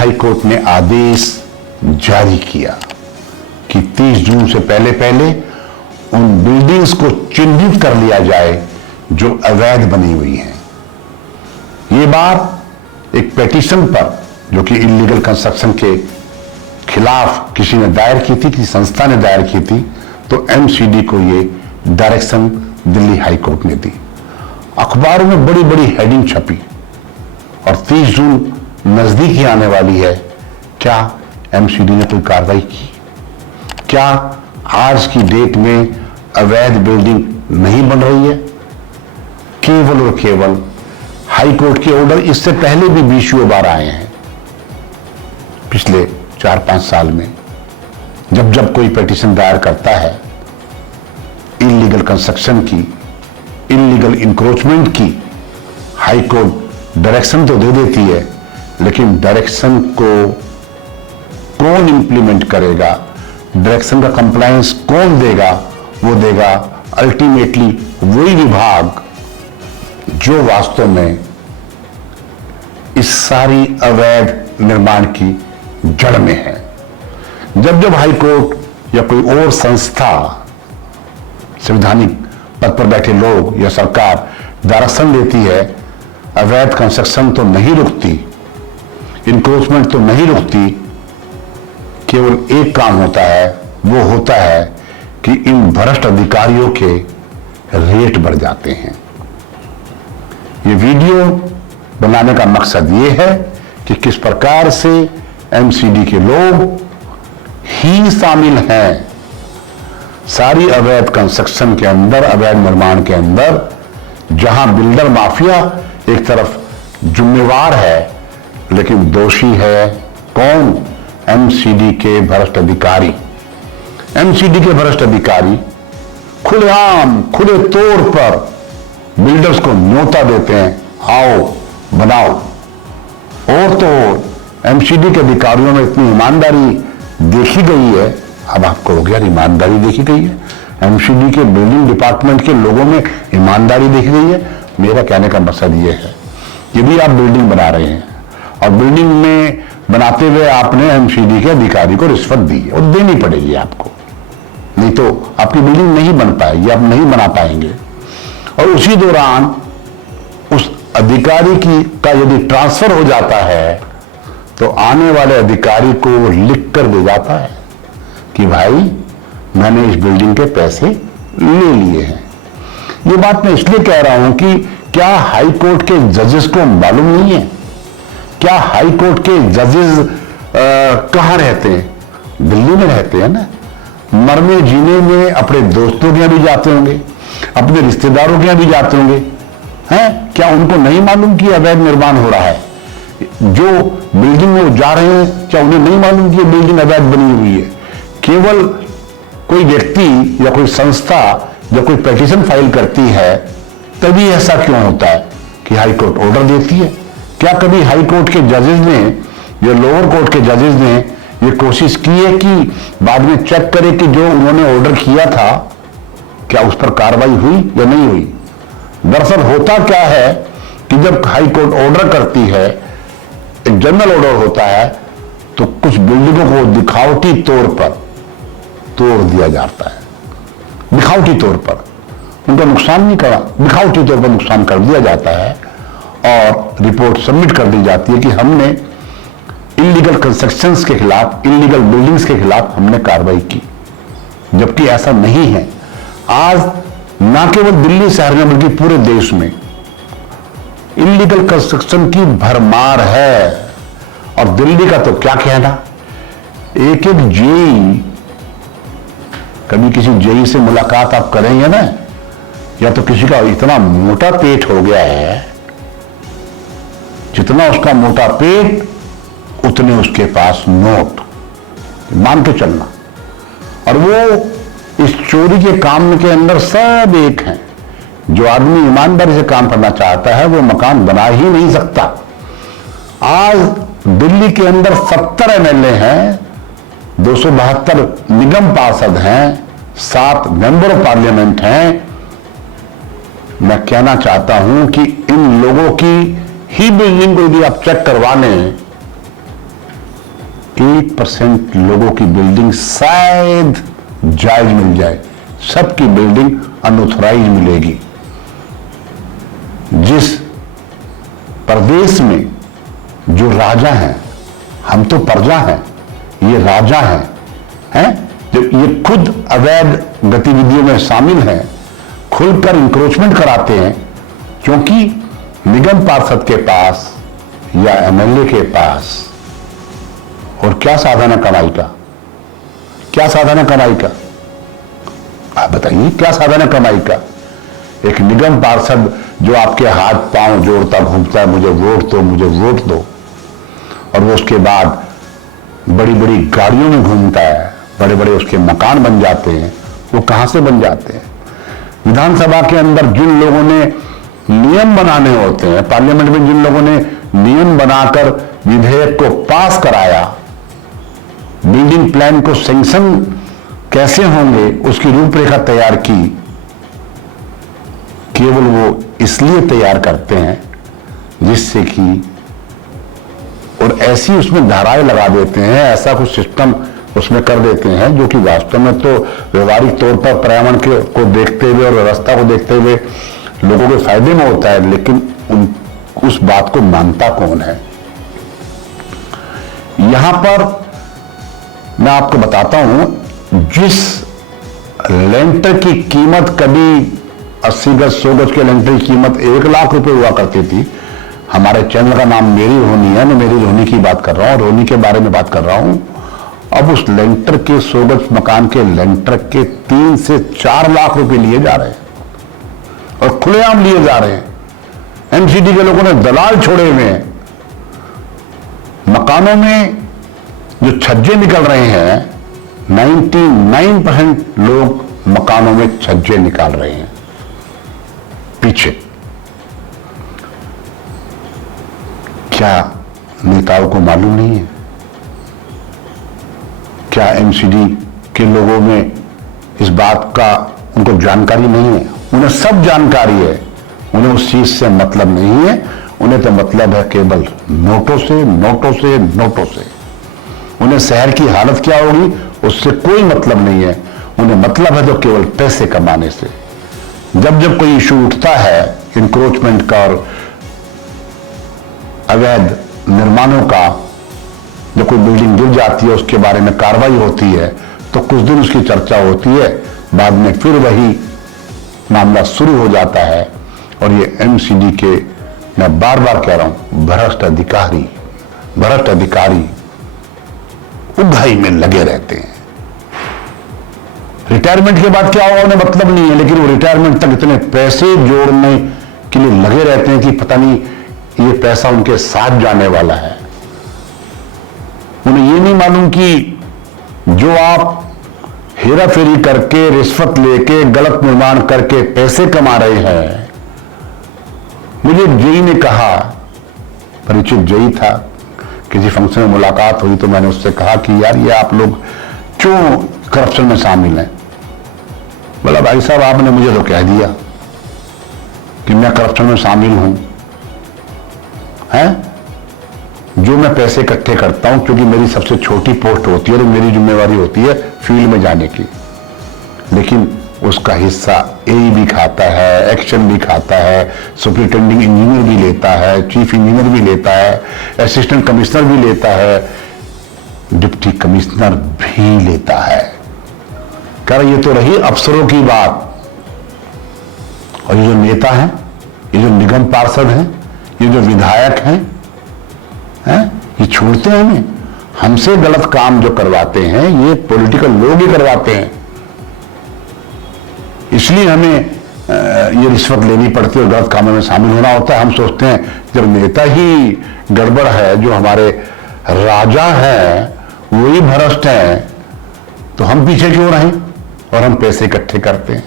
High court ने आदेश जारी किया कि 30 जून से पहले पहले उन बिल्डिंग्स को चिन्हित कर लिया जाए जो अवैध बनी हुई हैं। ये बात एक पेटिशन पर, जो कि इलीगल कंस्ट्रक्शन के खिलाफ किसी ने दायर की थी, किसी संस्था ने दायर की थी, तो एमसीडी को ये डायरेक्शन दिल्ली हाई कोर्ट ने दी। अखबारों में बड़ी बड़ी हेडिंग छपी और 30 जून नजदीक ही आने वाली है। क्या एमसीडी ने कोई कार्रवाई की? क्या आज की डेट में अवैध बिल्डिंग नहीं बन रही है? केवल और केवल हाई कोर्ट के ऑर्डर इससे पहले भी 20 बार आए हैं पिछले 4-5 साल में। जब जब कोई पिटीशन दायर करता है इलीगल कंस्ट्रक्शन की, इलीगल इंक्रोचमेंट की, हाई कोर्ट डायरेक्शन तो दे देती है, लेकिन डायरेक्शन को कौन इंप्लीमेंट करेगा, डायरेक्शन का कंप्लायंस कौन देगा? वो देगा अल्टीमेटली वही विभाग जो वास्तव में इस सारी अवैध निर्माण की जड़ में है। जब जब हाई कोर्ट या कोई और संस्था, संवैधानिक पद पर बैठे लोग या सरकार डायरेक्शन देती है, अवैध कंस्ट्रक्शन तो नहीं रुकती, इंक्रोचमेंट तो नहीं रुकती, केवल एक काम होता है, वो होता है कि इन भ्रष्ट अधिकारियों के रेट बढ़ जाते हैं। ये वीडियो बनाने का मकसद ये है कि किस प्रकार से एमसीडी के लोग ही शामिल हैं सारी अवैध कंस्ट्रक्शन के अंदर, अवैध निर्माण के अंदर, जहां बिल्डर माफिया एक तरफ जिम्मेवार है, लेकिन दोषी है कौन? एमसीडी के भ्रष्ट अधिकारी। एमसीडी के भ्रष्ट अधिकारी खुलेआम, खुले तौर पर बिल्डर्स को न्योता देते हैं, आओ बनाओ। और तो एमसीडी के अधिकारियों में इतनी ईमानदारी देखी गई है, अब आपको हो गया ईमानदारी देखी गई है, एमसीडी के बिल्डिंग डिपार्टमेंट के लोगों में ईमानदारी देखी गई है। मेरा कहने का मकसद ये है, यदि आप बिल्डिंग बना रहे हैं और बिल्डिंग में बनाते हुए आपने एमसीडी के अधिकारी को रिश्वत दी है, और देनी पड़ेगी आपको, नहीं तो आपकी बिल्डिंग नहीं बन पाएगी, आप नहीं बना पाएंगे। और उसी दौरान उस अधिकारी का यदि ट्रांसफर हो जाता है तो आने वाले अधिकारी को लिख कर दे जाता है कि भाई मैंने इस बिल्डिंग के पैसे ले लिए हैं। ये बात मैं इसलिए कह रहा हूं कि क्या हाई कोर्ट के जजेस को मालूम नहीं है? क्या हाई कोर्ट के जजेस कहां रहते हैं? दिल्ली में रहते हैं ना। मरने जीने में अपने दोस्तों के यहां भी जाते होंगे, अपने रिश्तेदारों के यहां भी जाते होंगे, हैं? क्या उनको नहीं मालूम कि अवैध निर्माण हो रहा है? जो बिल्डिंग में जा रहे हैं, क्या उन्हें नहीं मालूम कि बिल्डिंग अवैध बनी हुई है? केवल कोई व्यक्ति या कोई संस्था जब कोई पिटीशन फाइल करती है तभी ऐसा क्यों होता है कि हाई कोर्ट ऑर्डर देती है? क्या कभी हाई कोर्ट के जजेस ने या लोअर कोर्ट के जजेस ने ये कोशिश की है कि बाद में चेक करे कि जो उन्होंने ऑर्डर किया था क्या उस पर कार्रवाई हुई या नहीं हुई? दरअसल होता क्या है कि जब हाई कोर्ट ऑर्डर करती है, एक जनरल ऑर्डर होता है, तो कुछ बिल्डिंगों को दिखावटी तौर पर तोड़ दिया जाता है। दिखावटी तौर पर उनका नुकसान नहीं करा, दिखावटी तौर पर नुकसान कर दिया जाता है और रिपोर्ट सबमिट कर दी जाती है कि हमने इलीगल कंस्ट्रक्शंस के खिलाफ, इलीगल बिल्डिंग्स के खिलाफ हमने कार्रवाई की। जबकि ऐसा नहीं है। आज ना केवल दिल्ली शहर में बल्कि पूरे देश में इलीगल कंस्ट्रक्शन की भरमार है। और दिल्ली का तो क्या कहना, एक एक जेई, कभी किसी जेई से मुलाकात आप करेंगे ना, या तो किसी का इतना मोटा पेट हो गया है, जितना उसका मोटा पेट उतने उसके पास नोट, मान के चलना। और वो इस चोरी के काम के अंदर सब एक हैं। जो आदमी ईमानदारी से काम करना चाहता है वो मकान बना ही नहीं सकता। आज दिल्ली के अंदर 70 एमएलए हैं, 272 निगम पार्षद हैं, 7 मेंबर ऑफ पार्लियामेंट हैं। मैं कहना चाहता हूं कि इन लोगों की ही बिल्डिंग को यदि आप चेक करवा लें 1% लोगों की बिल्डिंग शायद जायज मिल जाए, सबकी बिल्डिंग अनऑथराइज मिलेगी। जिस प्रदेश में जो राजा हैं, हम तो प्रजा हैं, ये राजा हैं, जब ये खुद अवैध गतिविधियों में शामिल हैं, खुलकर इंक्रोचमेंट कराते हैं, क्योंकि निगम पार्षद के पास या एमएलए के पास और क्या साधन है कमाई का? क्या साधन है कमाई का? आप बताइए, क्या साधन है कमाई का? एक निगम पार्षद जो आपके हाथ पांव जोड़ता घूमता है, मुझे वोट दो, मुझे वोट दो, और वो उसके बाद बड़ी बड़ी गाड़ियों में घूमता है, बड़े बड़े उसके मकान बन जाते हैं, वो कहां से बन जाते हैं? विधानसभा के अंदर जिन लोगों ने नियम बनाने होते हैं, पार्लियामेंट में जिन लोगों ने नियम बनाकर विधेयक को पास कराया, बिल्डिंग प्लान को सैंक्शन कैसे होंगे उसकी रूपरेखा तैयार की, केवल वो इसलिए तैयार करते हैं जिससे कि, और ऐसी उसमें धाराएं लगा देते हैं, ऐसा कुछ सिस्टम उसमें कर देते हैं जो कि वास्तव में तो व्यवहारिक तौर पर पर्यावरण को देखते हुए और व्यवस्था को देखते हुए लोगों के फायदे में होता है, लेकिन उस बात को मानता कौन है? यहां पर मैं आपको बताता हूं, जिस लेंटर की कीमत कभी 80 गज 100 गज के लेंटर की कीमत 1 लाख रुपए हुआ करती थी। हमारे चैनल का नाम मेरी रोहनी है, मैं मेरी रोहनी की बात कर रहा हूं, रोहनी के बारे में बात कर रहा हूं। अब उस लेंटर के 100 गज मकान के लेंटर के 3 से 4 लाख रुपए लिए जा रहे हैं, और खुलेआम लिए जा रहे हैं। एमसीडी के लोगों ने दलाल छोड़े हुए हैं। मकानों में जो छज्जे निकल रहे हैं, 99% लोग मकानों में छज्जे निकाल रहे हैं पीछे। क्या नेताओं को मालूम नहीं है? क्या एमसीडी के लोगों में इस बात का उनको जानकारी नहीं है? उन्हें सब जानकारी है, उन्हें उस चीज से मतलब नहीं है। उन्हें तो मतलब है केवल नोटों से, नोटों से, नोटों से। उन्हें शहर की हालत क्या होगी उससे कोई मतलब नहीं है। उन्हें मतलब है तो केवल पैसे कमाने से। जब जब कोई इशू उठता है इंक्रोचमेंट का और अवैध निर्माणों का, जब कोई बिल्डिंग गिर जाती है उसके बारे में कार्रवाई होती है तो कुछ दिन उसकी चर्चा होती है, बाद में फिर वही मामला शुरू हो जाता है। और ये एमसीडी के, मैं बार बार कह रहा हूं, भ्रष्ट अधिकारी उगाही में लगे रहते हैं। रिटायरमेंट के बाद क्या होगा उन्हें मतलब नहीं है, लेकिन वो रिटायरमेंट तक इतने पैसे जोड़ने के लिए लगे रहते हैं कि पता नहीं ये पैसा उनके साथ जाने वाला है। उन्हें ये नहीं मालूम कि जो आप हेरा फेरी करके, रिश्वत लेके, गलत निर्माण करके पैसे कमा रहे हैं। मुझे जेई ने कहा, परिचित जेई था, किसी फंक्शन में मुलाकात हुई तो मैंने उससे कहा कि यार ये आप लोग क्यों करप्शन में शामिल हैं? बोला भाई साहब आपने मुझे तो कह दिया कि मैं करप्शन में शामिल हूं, हैं? जो मैं पैसे इकट्ठे करता हूं, क्योंकि मेरी सबसे छोटी पोस्ट होती है और मेरी जिम्मेवारी होती है फील्ड में जाने की, लेकिन उसका हिस्सा एई भी खाता है, एक्शन भी खाता है, सुपरिटेंडिंग इंजीनियर भी लेता है, चीफ इंजीनियर भी लेता है, असिस्टेंट कमिश्नर भी लेता है, डिप्टी कमिश्नर भी लेता है। कर ये तो रही अफसरों की बात। और ये जो नेता हैं, ये जो निगम पार्षद हैं, ये जो विधायक हैं, ये छोड़ते हैं हमें। हमसे गलत काम जो करवाते हैं ये पॉलिटिकल लोग ही करवाते हैं, इसलिए हमें ये रिश्वत लेनी पड़ती है और गलत कामों में शामिल होना होता है। हम सोचते हैं जब नेता ही गड़बड़ है, जो हमारे राजा हैं वही भ्रष्ट हैं, तो हम पीछे क्यों रहें और हम पैसे इकट्ठे करते हैं।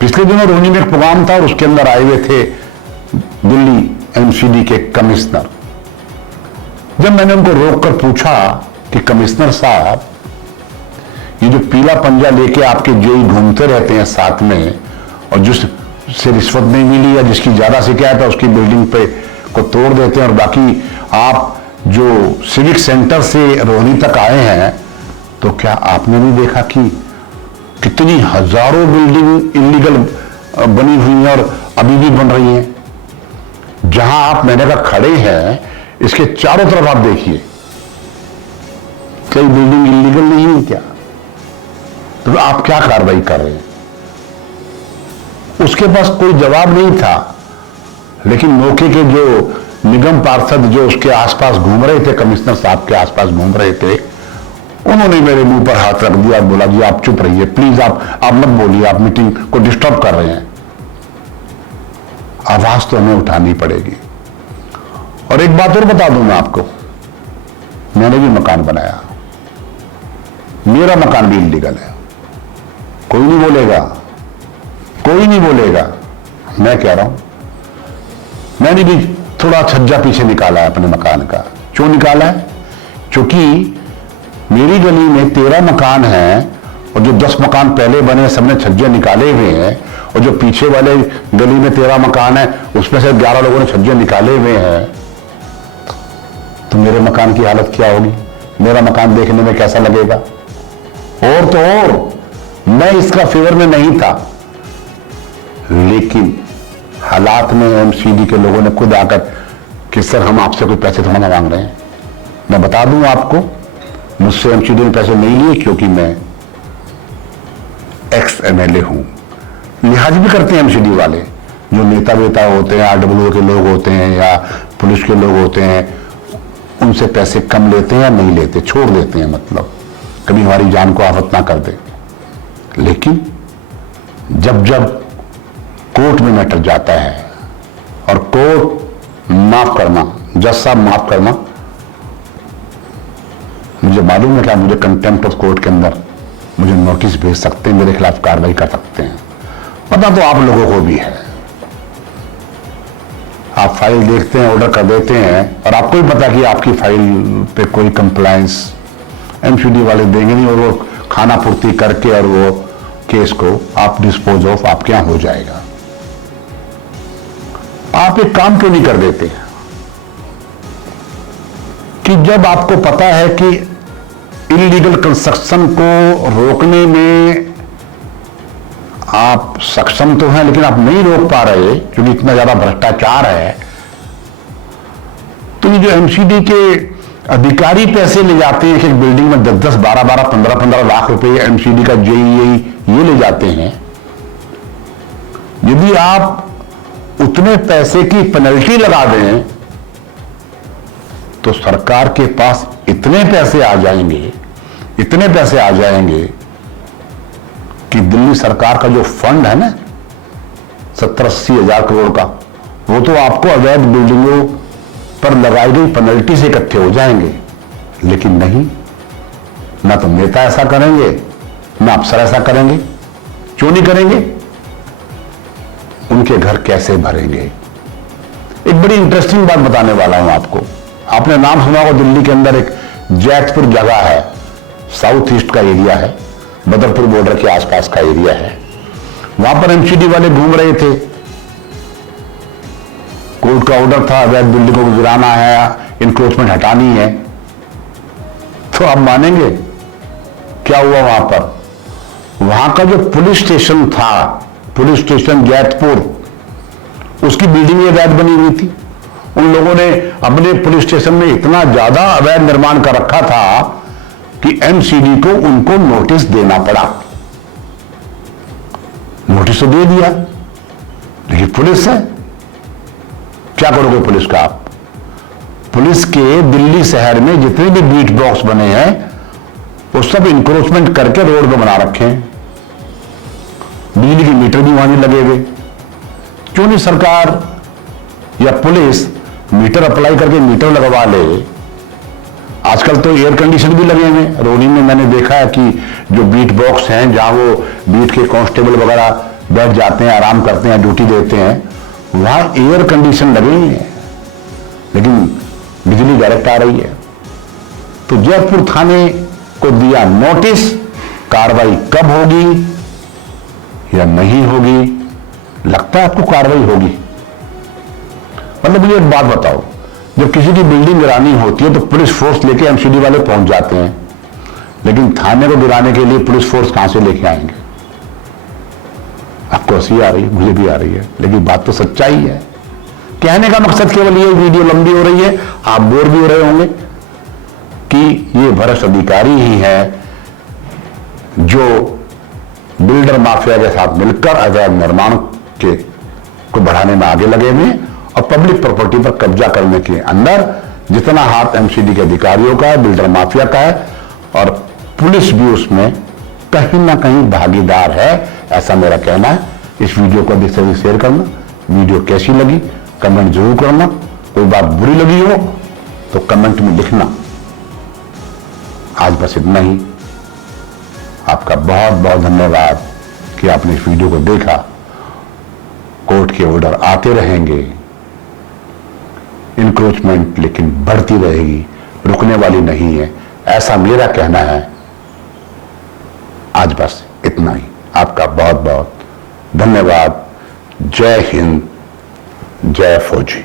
पिछले दिनों रोहनी में एक प्रोग्राम था और उसके अंदर आए हुए थे दिल्ली एमसीडी के कमिश्नर। जब मैंने उनको रोककर पूछा कि कमिश्नर साहब, ये जो पीला पंजा लेके आपके जेई घूमते रहते हैं साथ में, और जिससे रिश्वत नहीं मिली या जिसकी ज्यादा शिकायत है उसकी बिल्डिंग पे को तोड़ देते हैं, और बाकी आप जो सिविक सेंटर से रोहिणी तक आए हैं, तो क्या आपने नहीं देखा कि कितनी हजारों बिल्डिंग इलीगल बनी हुई हैं और अभी भी बन रही हैं। जहां आप मैंने कहा खड़े हैं, इसके चारों तरफ आप देखिए, कई बिल्डिंग इलीगल नहीं है क्या? तो आप क्या कार्रवाई कर रहे हैं? उसके पास कोई जवाब नहीं था। लेकिन मौके के जो निगम पार्षद जो उसके आसपास घूम रहे थे, कमिश्नर साहब के आसपास घूम रहे थे, उन्होंने मेरे मुंह पर हाथ रख दिया और बोला जी आप चुप रहिए प्लीज, आप मत बोलिए, आप मीटिंग को डिस्टर्ब कर रहे हैं। आवाज तो हमें उठानी पड़ेगी। और एक बात और बता दूं मैं आपको, मैंने भी मकान बनाया, मेरा मकान भी इलीगल है। कोई नहीं बोलेगा, कोई नहीं बोलेगा। मैं कह रहा हूं, मैंने भी थोड़ा छज्जा पीछे निकाला है अपने मकान का। क्यों निकाला है? क्योंकि मेरी गली में 13 मकान हैं और जो 10 मकान पहले बने सबने छज्जे निकाले हुए हैं, और जो पीछे वाले गली में 13 मकान है उसमें से 11 लोगों ने छज्जे निकाले हुए हैं। तो मेरे मकान की हालत क्या होगी? मेरा मकान देखने में कैसा लगेगा? और तो और मैं इसका फेवर में नहीं था, लेकिन हालात में एमसीडी के लोगों ने खुद आकर कि सर हम आपसे कोई पैसे थोड़ा ना मांग रहे हैं। मैं बता दूं आपको, मुझसे एमसीडी ने पैसे नहीं लिए क्योंकि मैं एक्स एमएलए हूं। लिहाज भी करते हैं एमसीडी वाले, जो नेता वेता होते हैं, आरडब्ल्यू के लोग होते हैं या पुलिस के लोग होते हैं, उनसे पैसे कम लेते हैं या नहीं लेते, छोड़ देते हैं, मतलब कभी हमारी जान को आफत ना कर दे। लेकिन जब जब कोर्ट में मैटर जाता है और कोर्ट माफ करना, जज साहब माफ करना, मुझे मालूम है क्या मुझे कंटेम्प्ट ऑफ कोर्ट के अंदर मुझे नोटिस भेज सकते हैं, मेरे खिलाफ कार्रवाई कर सकते हैं। पता तो आप लोगों को भी है, आप फाइल देखते हैं, ऑर्डर कर देते हैं और आपको भी पता कि आपकी फाइल पे कोई कंप्लायंस एमसीडी वाले देंगे नहीं, और वो खाना पूर्ति करके और वो केस को आप डिस्पोज ऑफ आपके यहां हो जाएगा। आप एक काम क्यों नहीं कर देते कि जब आपको पता है कि इलीगल कंस्ट्रक्शन को रोकने में आप सक्षम तो हैं लेकिन आप नहीं रोक पा रहे क्योंकि इतना ज्यादा भ्रष्टाचार है, तो ये जो एमसीडी के अधिकारी पैसे ले जाते हैं, एक बिल्डिंग में 10-10, 12-12, 15-15 लाख रुपए एमसीडी का जेईई ये ले जाते हैं। यदि आप उतने पैसे की पेनल्टी लगा दें तो सरकार के पास इतने पैसे आ जाएंगे, इतने पैसे आ जाएंगे कि दिल्ली सरकार का जो फंड है ना 70-80 हजार करोड़ का, वो तो आपको अवैध बिल्डिंगों पर लगाई गई पेनल्टी से इकट्ठे हो जाएंगे। लेकिन नहीं, ना तो नेता ऐसा करेंगे ना अफसर ऐसा करेंगे। क्यों नहीं करेंगे? उनके घर कैसे भरेंगे? एक बड़ी इंटरेस्टिंग बात बताने वाला हूं आपको। आपने नाम सुना होगा, दिल्ली के अंदर एक जैतपुर जगह है, साउथ ईस्ट का एरिया है, बदरपुर बॉर्डर के आसपास का एरिया है। वहां पर एमसीडी वाले घूम रहे थे, कोर्ट का ऑर्डर था अवैध बिल्डिंगों को गिराना है, इंक्रोचमेंट हटानी है। तो आप मानेंगे क्या हुआ वहां पर? वहां का जो पुलिस स्टेशन था, पुलिस स्टेशन जैतपुर, उसकी बिल्डिंग अवैध बनी हुई थी। उन लोगों ने अपने पुलिस स्टेशन में इतना ज्यादा अवैध निर्माण कर रखा था कि एमसीडी को उनको नोटिस देना पड़ा। नोटिस तो दे दिया, लेकिन पुलिस है, क्या करोगे पुलिस का आप? पुलिस के दिल्ली शहर में जितने भी बीट बॉक्स बने हैं वो सब इंक्रोचमेंट करके रोड पे बना रखे हैं। बिजली के मीटर भी वहां नहीं लगे हुए। क्यों नहीं सरकार या पुलिस मीटर अप्लाई करके मीटर लगवा ले? आजकल तो एयर कंडीशन भी लगे हुए हैं। रोहिणी में मैंने देखा है कि जो बीट बॉक्स हैं जहां वो बीट के कांस्टेबल वगैरह बैठ जाते हैं, आराम करते हैं, ड्यूटी देते हैं, वहां एयर कंडीशन लगे हुए हैं, लेकिन बिजली डायरेक्ट आ रही है। तो जयपुर थाने को दिया नोटिस, कार्रवाई कब होगी या नहीं होगी? लगता है आपको कार्रवाई होगी? मतलब मुझे एक बात बताओ, जब किसी की बिल्डिंग गिरानी होती है तो पुलिस फोर्स लेके एमसीडी वाले पहुंच जाते हैं, लेकिन थाने को गिराने के लिए पुलिस फोर्स कहां से लेके आएंगे? आपको हंसी आ रही है, मुझे भी आ रही है, लेकिन बात तो सच्चाई है। कहने का मकसद केवल ये, वीडियो लंबी हो रही है, आप बोर भी हो रहे होंगे कि ये भ्रष्ट अधिकारी ही है जो बिल्डर माफिया के साथ मिलकर अवैध निर्माण के को बढ़ाने में आगे लगे हुए और पब्लिक प्रॉपर्टी पर कब्जा करने के अंदर जितना हाथ एमसीडी के अधिकारियों का है, बिल्डर माफिया का है, और पुलिस भी उसमें कहीं ना कहीं भागीदार है, ऐसा मेरा कहना है। इस वीडियो को अधिक से अधिक शेयर करना। वीडियो कैसी लगी कमेंट जरूर करना। कोई बात बुरी लगी हो तो कमेंट में लिखना। आज बस इतना ही। आपका बहुत बहुत धन्यवाद कि आपने इस वीडियो को देखा। कोर्ट के ऑर्डर आते रहेंगे, इंक्रोचमेंट लेकिन बढ़ती रहेगी, रुकने वाली नहीं है, ऐसा मेरा कहना है। आज बस इतना ही। आपका बहुत बहुत धन्यवाद। जय हिंद, जय फौजी।